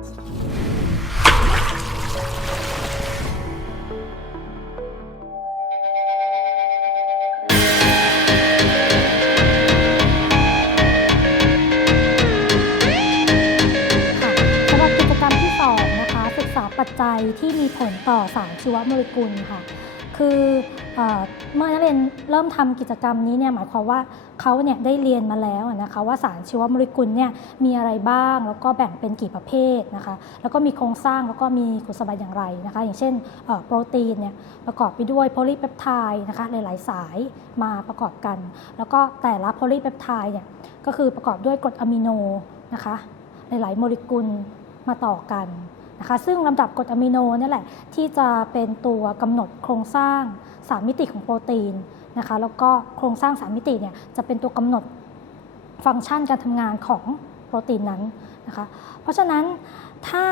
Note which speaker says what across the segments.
Speaker 1: สำหรับกิจกรรมที่ 2 นะคะ ศึกษาปัจจัยที่มีผลต่อสารชีวโมเลกุลค่ะ คือ เมื่อนักเรียนเริ่มทำกิจกรรมนี้เนี่ยหมายความว่าเขาเนี่ยได้เรียนมาแล้วนะคะว่าสารชีวโมเลกุลเนี่ยมีอะไรบ้างแล้วก็แบ่งเป็นกี่ประเภทนะคะแล้วก็มีโครงสร้างแล้วก็มีคุณสมบัติอย่างไรนะคะอย่างเช่นโปรตีนเนี่ยประกอบไปด้วยโพลีเปปไทด์นะคะหลายๆสายมาประกอบกัน แล้วก็แต่ละโพลีเปปไทด์เนี่ยก็คือประกอบด้วยกรดอะมิโนนะคะหลายๆโมเลกุลมาต่อกันนะคะซึ่งลำดับกรดอะมิโนนี่แหละที่จะเป็นตัวกำหนดโครงสร้าง 3 มิติของโปรตีนนะคะแล้วก็โครงสร้าง 3 มิติเนี่ยจะเป็นตัวกำหนดฟังก์ชันการทำงานของโปรตีนนั้นนะคะเพราะฉะนั้นถ้า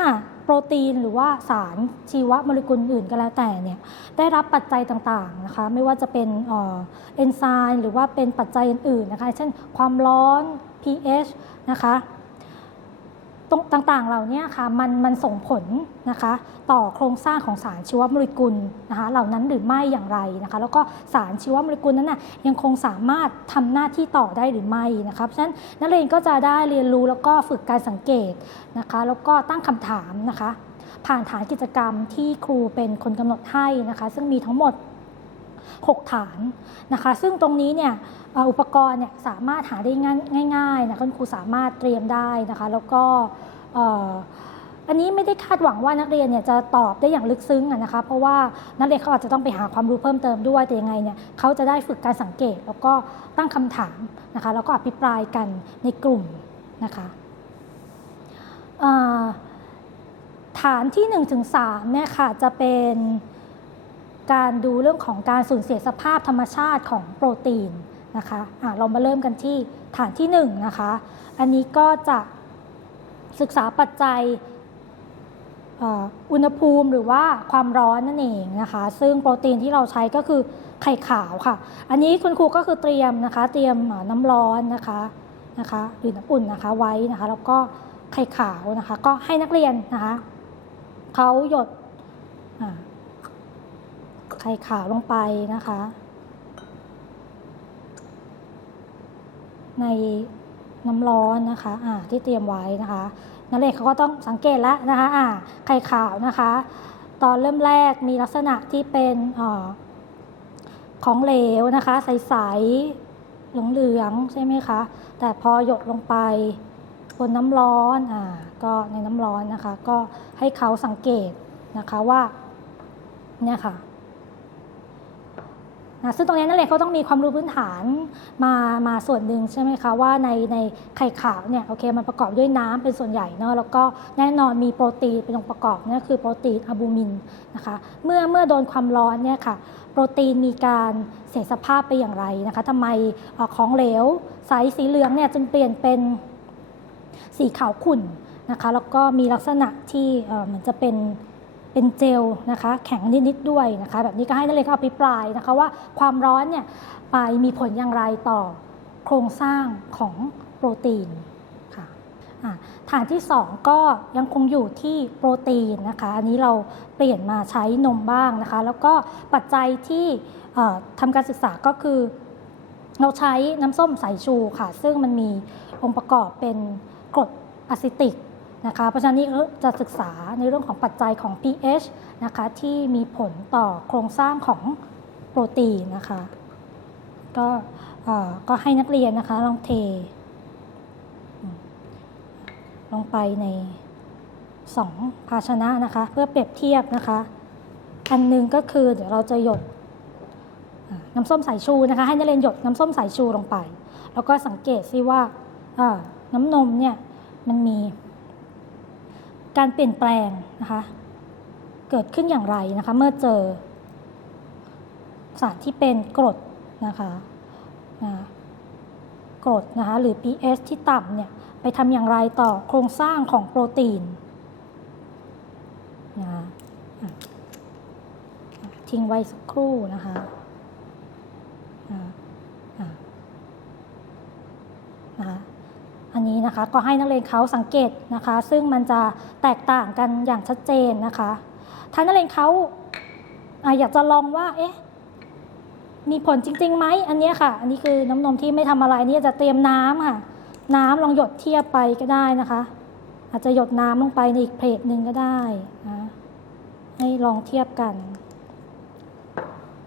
Speaker 1: โปรตีนหรือว่าสารชีวโมเลกุลอื่นก็แล้วแต่เนี่ยได้รับปัจจัยต่างๆนะคะไม่ว่าจะเป็นเอ่อเอนไซม์หรือว่าเป็นปัจจัยอื่นๆนะคะเช่นความร้อน pH นะคะ ต,ต่างๆ เหล่านี้ค่ะมันมันส่งผลนะคะต่อโครงสร้างของสารชีวโมเลกุลนะคะเหล่านั้นหรือไม่อย่างไรนะคะแล้วก็สารชีวโมเลกุลนั้นนะยังคงสามารถทำหน้าที่ต่อได้หรือไม่นะคะเพราะฉะนั้นนักเรียนก็จะได้เรียนรู้แล้วก็ฝึกการสังเกตนะคะแล้วก็ตั้งคำถามนะคะผ่านฐานกิจกรรมที่ครูเป็นคนกำหนดให้นะคะซึ่งมีทั้งหมด 6 ฐานนะคะ ซึ่งตรงนี้เนี่ยอุปกรณ์เนี่ยสามารถหาได้ง่ายายๆนะคุณครูสามารถเตรียมได้นะคะ แล้วก็อ,อันนี้ไม่ได้คาดหวังว่านักเรียนเนี่ยจะตอบได้อย่างลึกซึ้งนะคะ เพราะว่านักเรียนเขาอาจจะต้องไปหาความรู้เพิ่มเติมด้วยแต่ยังไงเนี่ยเขาจะได้ฝึกการสังเกต แล้วก็ตั้งคำถามนะคะแล้วก็อภิปรายกันในกลุ่มนะคะฐานที่1-3เนี่ยค่ะจะเป็น การดูเรื่องของการสูญเสียสภาพธรรมชาติของโปรตีนนะคะะเรามาเริ่มกันที่ฐานที่1นงนะคะ อันนี้ก็จะศึกษาปัจจัยอุณหภูมิหรือว่าความร้อนนั่นเองนะคะ ซึ่งโปรตีนที่เราใช้ก็คือไข่ขาวค่ะ อันนี้คุณครูก็คือเตรียมนะคะ เตรียมน้ำร้อนนะคะนะคะหรือน้ำอุ่นนะคะไว้นะคะ แล้วก็ไข่ขาวนะคะ ก็ให้นักเรียนนะคะเขาหยด ไข่ขาวลงไปนะคะ ในน้ำร้อนนะคะอ่าที่เตรียมไว้นะคะนักเรียนเขาก็ต้องสังเกตแล้วนะคะอ่าไข่ขาวนะคะ ตอนเริ่มแรกมีลักษณะที่เป็นออของเหลวนะคะ ใสๆเหลืองๆใช่ไหมคะ แต่พอหยดลงไปบนน้ำร้อนอ่าก็ในน้ำร้อนนะคะ ก็ให้เขาสังเกตนะคะว่าเนี่ยค่ะ นะซึ่งตรงนี้นักเรียนเขาต้องมีความรู้พื้นฐานมามาส่วนหนึ่งใช่ไหมคะว่าในในไข่ขาวเนี่ยโอเคมันประกอบด้วยน้ำเป็นส่วนใหญ่เนอะแล้วก็แน่นอนมีโปรตีนเป็นองค์ประกอบนั่นคือโปรตีนอะบูมินนะคะเมื่อเมื่อโดนความร้อนเนี่ยค่ะโปรตีนมีการเสียสภาพไปอย่างไรนะคะทำไมออของเหลวใสสีเหลืองเนี่ยจึงเปลี่ยนเป็นสีขาวขุ่นนะคะแล้วก็มีลักษณะที่เหมือนจะเป็น เป็นเจลนะคะแข็งนิดๆด้วยนะคะแบบนี้ก็ให้นักเรียนเขาอภิปรายนะคะว่าความร้อนเนี่ยไปมีผลอย่างไรต่อโครงสร้างของโปรตีนค่ะฐานที่ 2 ก็ยังคงอยู่ที่โปรตีนนะคะอันนี้เราเปลี่ยนมาใช้นมบ้างนะคะ แล้วก็ปัจจัยที่ทำการศึกษาก็คือ เราใช้น้ำส้มสายชูค่ะ ซึ่งมันมีองค์ประกอบเป็นกรดอะซิติก นะคะเพราะฉะนั้นนี่จะศึกษาในเรื่องของปัจจัยของ pH นะคะที่มีผลต่อโครงสร้างของโปรตีนนะคะก็ก็ให้นักเรียนนะคะลองเท ลงไปในสองภาชนะนะคะ เพื่อเปรียบเทียบนะคะ อันหนึงก็คือเดี๋ยวเราจะหยดน้ำส้มสายชูนะคะ ให้นักเรียนหยดน้ำส้มสายชูลงไป แล้วก็สังเกตซิว่าน้ำนมเนี่ยมันมี การเปลี่ยนแปลงนะคะเกิดขึ้นอย่างไรนะคะเมื่อเจอสารที่เป็นกรดนะคะนะกรดนะคะหรือ pH ที่ต่ำเนี่ยไปทำอย่างไรต่อโครงสร้างของโปรตีนนะคะทิ้งไว้สักครู่นะคะนะคะ อันนี้นะคะ ก็ให้นักเรียนเขาสังเกตนะคะ ซึ่งมันจะแตกต่างกันอย่างชัดเจนนะคะ ถ้านักเรียนเขาอยากจะลองว่าเอ๊ะมีผลจริงๆไหมอันนี้ค่ะ อันนี้คือน้ำนมที่ไม่ทำอะไรนี่จะเตรียมน้ำค่ะ น้ำลองหยดเทียบไปก็ได้นะคะ อาจจะหยดน้ำลงไปในอีกเพลทหนึ่งก็ได้นะให้ลองเทียบกัน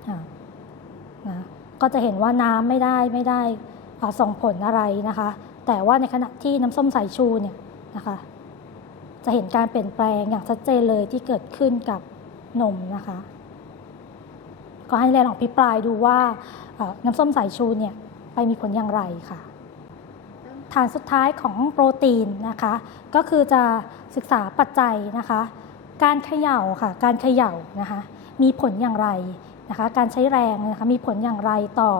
Speaker 1: นะก็จะเห็นว่าน้ำไม่ได้ไม่ได้ส่งผลอะไรนะคะ แต่ว่าในขณะที่น้ำส้มสายชูเนี่ยนะคะจะเห็นการเปลี่ยนแปลงอย่างชัดเจนเลยที่เกิดขึ้นกับนมนะคะ ก็ให้เรนออกพิปรายดูว่าน้ำส้มสายชูเนี่ยไปมีผลอย่างไรค่ะ ฐานสุดท้ายของโปรตีนนะคะ ก็คือจะศึกษาปัจจัยนะคะ การเขย่าค่ะ การเขย่านะคะ มีผลอย่างไรนะคะ การใช้แรงนะคะมีผลอย่างไรต่อ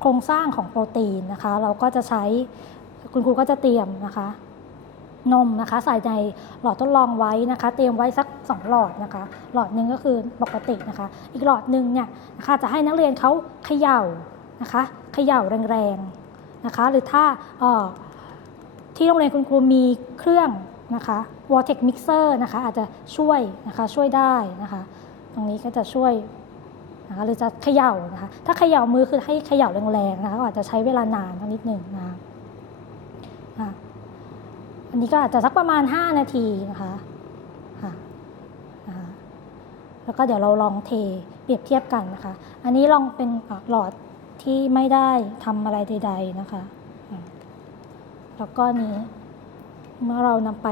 Speaker 1: โครงสร้างของโปรตีนนะคะ เราก็จะใช้ คุณครูก็จะเตรียมนะคะ นมนะคะใส่ในหลอดทดลองไว้นะคะ เตรียมไว้สัก 2 หลอดนะคะ หลอดหนึ่งก็คือปกตินะคะ อีกหลอดหนึ่งเนี่ยนะคะจะให้นักเรียนเขาเขย่านะคะเขย่าแรงๆนะคะ หรือถ้าที่โรงเรียนคุณครูมีเครื่องนะคะ Vortex Mixer นะคะอาจจะช่วยนะคะช่วยได้นะคะ ตรงนี้ก็จะช่วยนะคะหรือจะเขย่านะคะ ถ้าเขย่ามือคือให้เขย่าแรงๆนะคะก็อาจจะใช้เวลานานนิดหนึ่งนะคะ อันนี้ก็อาจจะสักประมาณ 5 นาทีนะคะค่ะะแล้วก็เดี๋ยวเราลองเทเปรียบเทียบกันนะคะ อันนี้ลองเป็นหลอดที่ไม่ได้ทำอะไรใด ๆนะคะ แล้วก็นี้เมื่อเรานำไป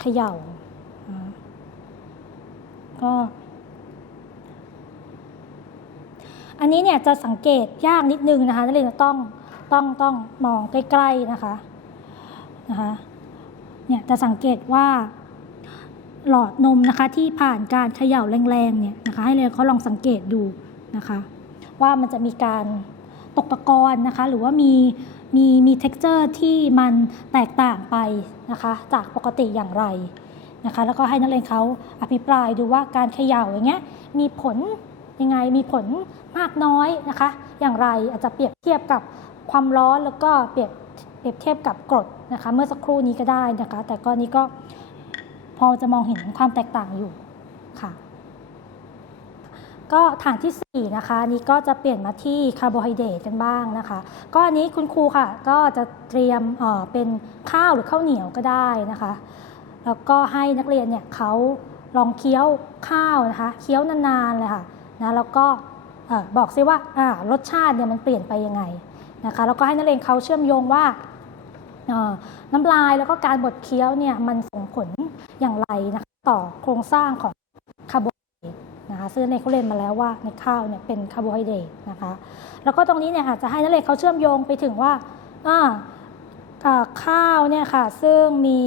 Speaker 1: เขย่าอ่าก็อันนี้เนี่ยจะสังเกตยากนิดนึงนะคะนักเรียนจะต้องต้องต้องมองใกล้ ๆ นะคะนะคะ เนี่ยจะสังเกตว่าหลอดนมนะคะที่ผ่านการเขย่าแรงๆเนี่ยนะคะให้เลยนเขาลองสังเกตดูนะคะว่ามันจะมีการตกตะกอนนะคะหรือว่ามีมีมี texture ที่มันแตกต่างไปนะคะจากปกติอย่างไรนะคะแล้วก็ให้นักเรียนเขาอภิปรายดูว่าการเขย่าอย่างเงี้ยมีผลยังไงมีผลมากน้อยนะคะ อย่างไรอาจจะเปรียบเทียบกับความร้อนแล้วก็เปรียบ เปรียบเทียบกับกรดนะคะ เมื่อสักครู่นี้ก็ได้นะคะ แต่ก็นี้ก็พอจะมองเห็นความแตกต่างอยู่ค่ะ ก็ฐานที่4นะคะนี้ก็จะเปลี่ยนมาที่คาร์โบไฮเดรตกันบ้างนะคะ ก็อันนี้คุณครูค่ะ ก็จะเตรียมเเป็นข้าวหรือข้าวเหนียวก็ได้นะคะ แล้วก็ให้นักเรียนเนี่ยเขาลองเคี้ยวข้าวนะคะ เคี้ยวนานๆเลยค่ะนะแล้วก็บอกซิว่ารสชาติเนี่ยมันเปลี่ยนไปยังไงนะคะแล้วก็ให้นักเรียนเขาเชื่อมโยงว่า น้ำลายแล้วก็การบดเคี้ยวเนี่ยมันส่งผลอย่างไรนะคะต่อโครงสร้างของคาร์โบไฮเดรตนะคะซึ่งในเขาเรียนมาแล้วว่าในข้าวเนี่ยเป็นคาร์โบไฮเดรตนะคะแล้วก็ตรงนี้เนี่ยอาจจะให้นักเรียนเขาเชื่อมโยงไปถึงว่าข้าวเนี่ยค่ะซึ่งมี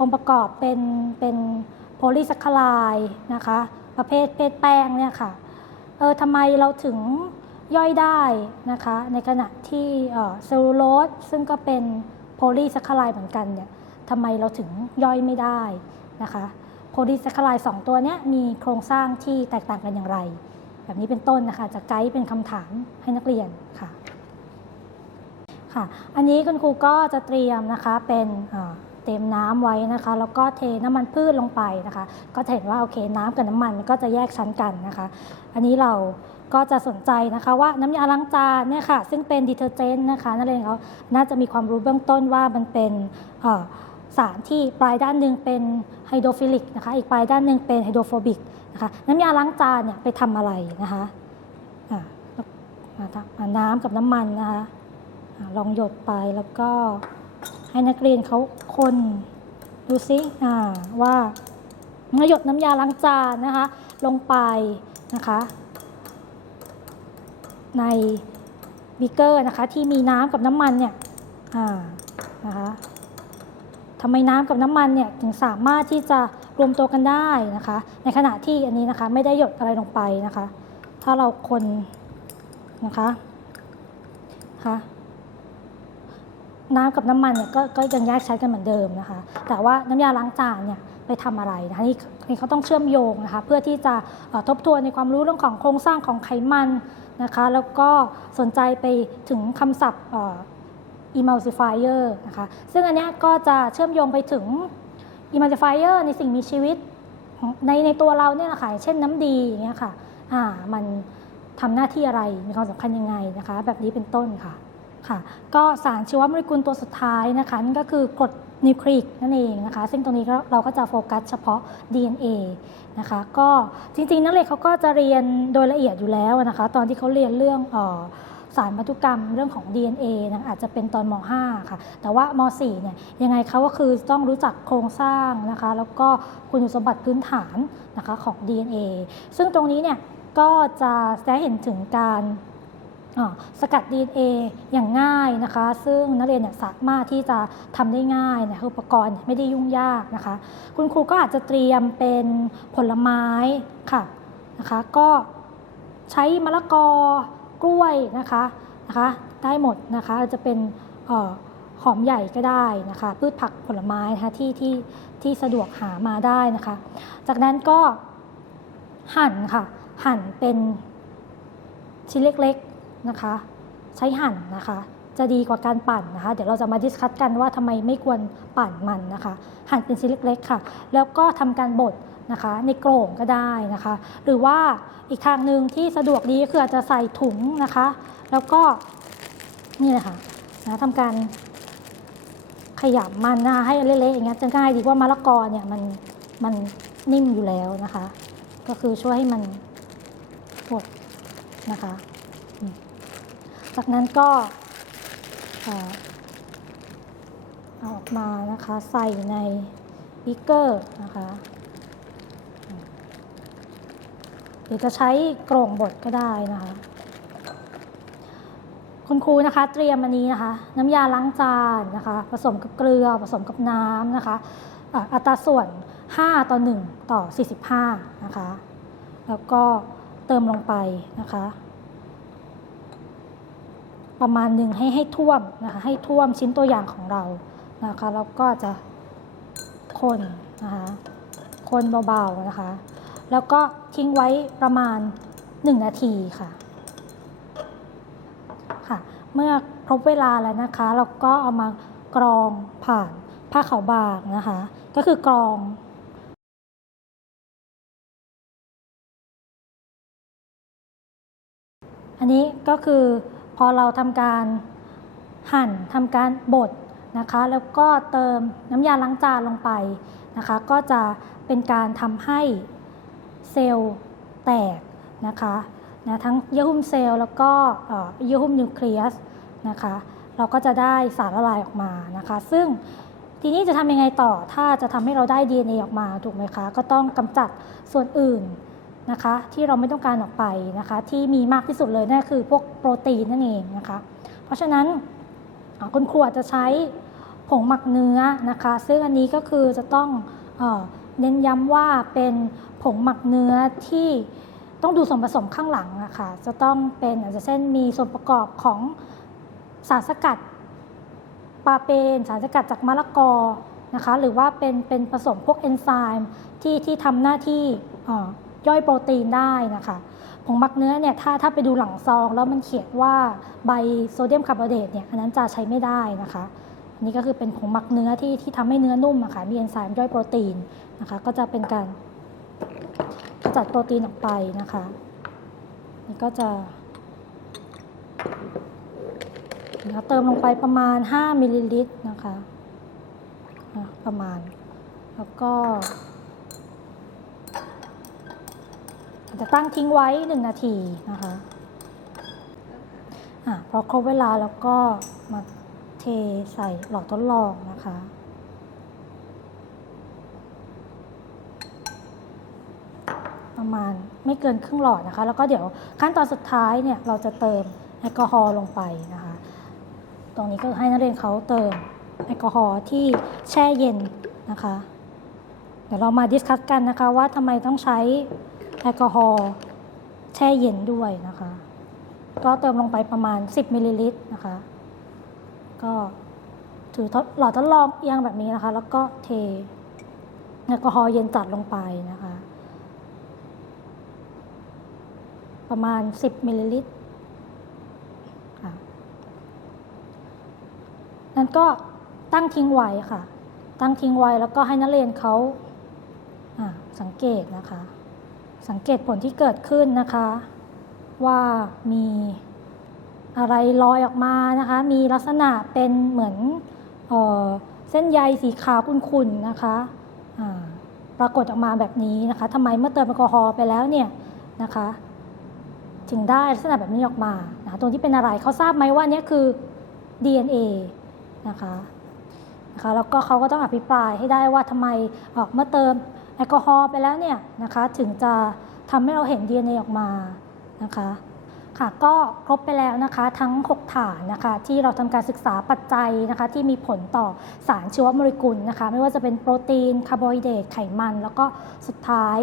Speaker 1: องค์ประกอบเป็นเป็นโพลีแซคคาไลนะคะประเภทเพศแป้งเนี่ยค่ะเออทำไมเราถึงย่อยได้นะคะในขณะที่เซลลูโลสซึ่งก็เป็น ลีแซคคาไลเหมือนกันเนี่ยทำไมเราถึงย่อยไม่ได้นะคะโพลีแซคคาไลสองตัวเนี้ยมีโครงสร้างที่แตกต่างกันอย่างไร แบบนี้เป็นต้นนะคะจะไกด์เป็นคำถามให้นักเรียนค่ะค่ะ อันนี้คุณครูก็จะเตรียมนะคะเป็นเตรียมน้ำไว้นะคะ แล้วก็เทน้ำมันพืชลงไปนะคะ ก็จะเห็นว่าโอเคน้ำกับน้ำมันมันก็จะแยกชั้นกันนะคะ อันนี้เรา ก็จะสนใจนะคะว่าน้ำยาล้างจานเนี่ยค่ะซึ่งเป็นดิเทอร์เจนต์นะคะนักเรียนเขาน่าจะมีความรู้เบื้องต้นว่ามันเป็นสารที่ปลายด้านหนึ่งเป็นไฮโดรฟิลิกนะคะอีกปลายด้านหนึ่งเป็นไฮโดรโฟบิกนะคะน้ำยาล้างจานเนี่ยไปทำอะไรนะคะอ่ามาทำอ่าน้ำกับน้ำมันนะคะลองหยดไปแล้วก็ให้นักเรียนเขาคนดูซิว่าเมื่อหยดน้ำยาล้างจานนะคะลงไปนะคะ ในบิกเกอร์นะคะที่มีน้ำกับน้ำมันเนี่ยนะคะทำไมน้ำกับน้ำมันเนี่ยถึงสามารถที่จะรวมตัวกันได้นะคะ ในขณะที่อันนี้นะคะไม่ได้หยดอะไรลงไปนะคะ ถ้าเราคนนะคะค่ะน้ำกับน้ำมันเนี่ยก็ก็ยังแยกใช้กันเหมือนเดิมนะคะ แต่ว่าน้ำยาล้างจานเนี่ยไปทำอะไรนะคะนี่เขาต้องเชื่อมโยงนะคะ เพื่อที่จะทบทวนในความรู้เรื่องของโครงสร้างของไขมัน นะคะ แล้วก็สนใจไปถึงคำศัพท์เอ่อ emulsifier นะคะ ซึ่งอันนี้ก็จะเชื่อมโยงไปถึง emulsifier ในสิ่งมีชีวิตในในตัวเราเนี่ยนะคะเช่นน้ำดีอย่างเงี้ยค่ะ อ่า มันทำหน้าที่อะไร มีความสำคัญยังไงนะคะ แบบนี้เป็นต้นค่ะ ค่ะ ก็สารชีวโมเลกุลตัวสุดท้ายนะคะนั่นก็คือกรด นิวคลีกนั่นเองนะคะ ซึ่งตรงนี้ก็เราก็จะโฟกัสเฉพาะ DNA นะคะ ก็จริงๆ นักเรียนเขาก็จะเรียนโดยละเอียดอยู่แล้วนะคะ ตอนที่เขาเรียนเรื่องออสารพันธุกรรมเรื่องของ DNA นะอาจจะเป็นตอนม .5 ค่ะ แต่ว่าม .4 เนี่ยยังไงเขาก็คือต้องรู้จักโครงสร้างนะคะ แล้วก็คุณสมบัติพื้นฐานนะคะของ DNA ซึ่งตรงนี้เนี่ยก็จะแสดงเห็นถึงการ สกัด DNA อย่างง่ายนะคะ ซึ่งนักเรียนเนี่ยสามารถที่จะทำได้ง่ายนะอุปกรณ์ไม่ได้ยุ่งยากนะคะ คุณครูก็อาจจะเตรียมเป็นผลไม้ค่ะนะคะ ก็ใช้มะละกอกล้วยนะคะนะคะได้หมดนะคะจะเป็นออหอมใหญ่ก็ได้นะคะ พืชผักผลไม้นะคะที่ที่ที่สะดวกหามาได้นะคะ จากนั้นก็หั่นค่ะ หั่นเป็นชิ้นเล็ก นะคะ ใช้หั่นนะคะ จะดีกว่าการปั่นนะคะ เดี๋ยวเราจะมาดิสคัตกันว่าทำไมไม่ควรปั่นมันนะคะ หั่นเป็นชิ้นเล็กๆค่ะ แล้วก็ทำการบดนะคะ ในโกล่งก็ได้นะคะ หรือว่าอีกทางหนึ่งที่สะดวกดีก็คืออาจจะใส่ถุงนะคะ แล้วก็นี่เลยค่ะนะทำการขยำมันนะคะให้เละๆอย่างเงี้ยจะง่ายดีกว่ามะละกอเนี่ยมันมันนิ่มอยู่แล้วนะคะ ก็คือช่วยให้มันบดนะคะ จากนั้นก็เอาออกมานะคะใส่ในบิกเกอร์นะคะหรือจะใช้กล่งบดก็ได้นะคะ คุณครูนะคะเตรียมอันนี้นะคะ น้ำยาล้างจานนะคะ ผสมกับเกลือผสมกับน้ำนะคะอะอัตราส่วน 5 ต่อ 1 ต่อ 45 นะคะ แล้วก็เติมลงไปนะคะ ประมาณหนึ่งให้ให้ท่วมนะคะให้ท่วมชิ้นตัวอย่างของเรานะคะแล้วก็จะคนนะคะคนเบาๆนะคะ แล้วก็ทิ้งไว้ประมาณ 1 นาทีค่ะค่ะ เมื่อครบเวลาแล้วนะคะ เราก็เอามากรองผ่านผ้าขาวบางนะคะ ก็คือกรองอันนี้ก็คือ พอเราทำการหั่นทำการบดนะคะ แล้วก็เติมน้ำยาล้างจานลงไปนะคะ ก็จะเป็นการทำให้เซลล์แตกนะคะนะทั้งเยื่อหุ้มเซลล์แล้วก็เยื่อหุ้มนิวเคลียสนะคะ เราก็จะได้สารละลายออกมานะคะ ซึ่งทีนี้จะทำยังไงต่อถ้าจะทำให้เราได้ DNA ออกมาถูกไหมคะ ก็ต้องกำจัดส่วนอื่น นะคะที่เราไม่ต้องการออกไปนะคะที่มีมากที่สุดเลยนั่นคือพวกโปรตีนนั่นเองนะคะเพราะฉะนั้นคุณครูอาจจะใช้ผงหมักเนื้อนะคะซึ่งอันนี้ก็คือจะต้องเอเน้นย้ำว่าเป็นผงหมักเนื้อที่ต้องดูส่วนผสมข้างหลังอะคะจะต้องเป็นอาจจะเช่นมีส่วนประกอบของสารสกัดปาเปนสารสกัดจากมะละกอนะคะหรือว่าเป็นเป็นผสมพวกเอนไซม์ที่ที่ทำหน้าที่ ย่อยโปรตีนได้นะคะผงหมักเนื้อเนี่ยถ้าถ้าไปดูหลังซอง แล้วมันเขียนว่าไบโซเดียมคาร์บอเนตเนี่ยอันนั้นจะใช้ไม่ได้นะคะนนี้ก็คือเป็นผงหมักเนื้อที่ที่ทำให้เนื้อนุ่มอะค่ะมีเอนไซม์ย่อยโปรตีนนะคะ ก็จะเป็นการจัดโปรตีนออกไปนะคะนี่ก็จะนะคะเติมลงไปประมาณ 5มิลลิลิตรนะคะ ประมาณ แล้วก็ จะตั้งทิ้งไว้ 1 นาทีนะคะอะพอครบเวลาแล้วก็มาเทใส่หลอดทดลองนะคะประมาณไม่เกินครึ่งหลอดนะคะ แล้วก็เดี๋ยวขั้นตอนสุดท้ายเนี่ยเราจะเติมแอลกอฮอล์ลงไปนะคะ ตรงนี้ก็ให้นักเรียนเขาเติมแอลกอฮอล์ที่แช่เย็นนะคะ เดี๋ยวเรามาดิสคัสกันนะคะว่าทำไมต้องใช้ แอลกอฮอล์แช่เย็นด้วยนะคะ ก็เติมลงไปประมาณ 10มิลลิลิตรนะคะ ก็ถือทหลอดทดลองเอียงแบบนี้นะคะ แล้วก็เทแอลกอฮอล์เย็นจัดลงไปนะคะ ประมาณ 10มิลลิลิตรนั้นก็ตั้งทิ้งไว้ค่ะ ตั้งทิ้งไว้แล้วก็ให้นักเรียนเขาสังเกตนะคะ สังเกตผลที่เกิดขึ้นนะคะ ว่ามีอะไรลอยออกมานะคะ มีลักษณะเป็นเหมือนเออเส้นใยสีขาวขุ่นๆนะคะปรากฏออกมาแบบนี้นะคะทำไมเมื่อเติมแอลกอฮอล์ไปแล้วเนี่ยนะคะ ถึงได้ลักษณะแบบนี้ออกมานะตรงที่เป็นอะไรเขาทราบไหมว่านี่คือ DNA นะคะนะคะ แล้วก็เขาก็ต้องอภิปรายให้ได้ว่าทำไมออกเมื่อเติม แอลกอฮอล์ไปแล้วเนี่ยนะคะถึงจะทำให้เราเห็น DNA ออกมานะคะค่ะก็ครบไปแล้วนะคะทั้ง 6 ฐานนะคะที่เราทำการศึกษาปัจจัยนะคะที่มีผลต่อสารชีวโมเลกุลนะคะไม่ว่าจะเป็นโปรตีนคาร์โบไฮเดรตไขมัน แล้วก็สุดท้าย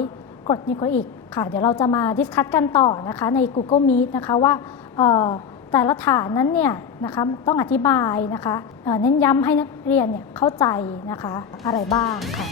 Speaker 1: กรดนิโคอิกค่ะเดี๋ยวเราจะมาดิสคัตกันต่อนะคะใน Google Meet นะคะว่าแต่ละฐานนั้นเนี่ยนะคะต้องอธิบายนะคะเน้นย้ำให้นักเรียนเนี่ยเข้าใจนะคะอะไรบ้างค่ะ